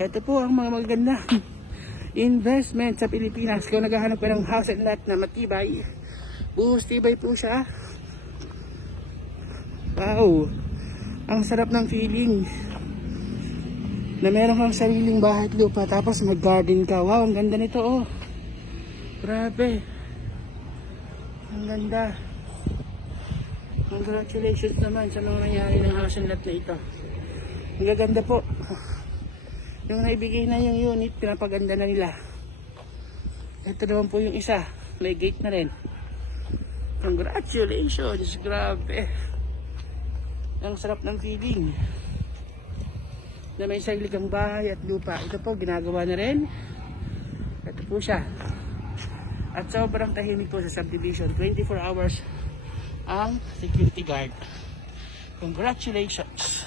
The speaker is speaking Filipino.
Ito po ang mga magaganda investment sa Pilipinas. Kung naghahanap ka ng house and lot na matibay, buhos tibay po siya. Wow, ang sarap ng feeling na meron kang sariling bahay at lupa tapos mag-garden ka. Wow, ang ganda nito oh. Grabe, ang ganda. Congratulations naman sa mga nangyari ng house and lot na ito. Ang gaganda po. Yung naibigay na yung unit, pinapaganda na nila. Ito naman po yung isa, may gate na rin. Congratulations, grabe. Ang sarap ng feeling na may sarili kang bahay at lupa. Ito po, ginagawa na rin. Ito po siya. At sobrang tahimik po sa subdivision. 24 hours ang security guard. Congratulations.